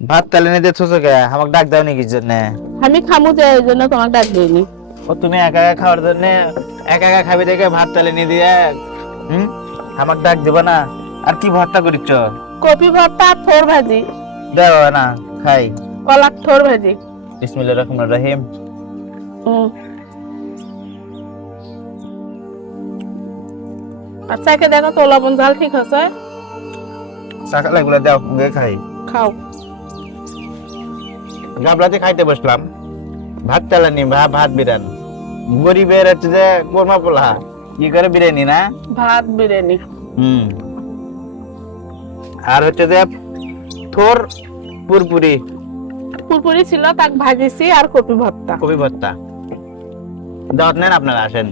ভাত তালে নিয়ে দেখছো কে আমাকে ডাক দাও নাকি জন্য? আমি খামু যে এই জন্য তোমাকে ডাক দিইনি। ও তুমি একা একা খাওয়ার জন্য একা একা খাবি দেখে ভাত তালে নিয়ে দিয়ে আমাকে ডাক দিবা না? আর কি ভর্তা করিচ্ছ? কপি ভর্তা আর থোর ভাজি। দেও না খাই। কলার থোর ভাজি। বিসমিল্লাহির রহমানির রহিম। আচ্ছা কে দেখো তো লবণ ঝাল ঠিক আছে? সকালে এগুলো দাও মুখে খাই। খাও। গাবলাতে খাইতে বসলাম, ভাত চালানি ভাত বিরান, গরিবের হচ্ছে যে কোরমা পোলা কি করে বিরিয়ানি না ভাত বিরিয়ানি। আর হচ্ছে যে থোর পুরপুরি পুরপুরি ছিল তাক ভাজিছি আর কপি ভর্তা। কপি ভর্তা। দাওয়াত নেন আপনারা, আসেন।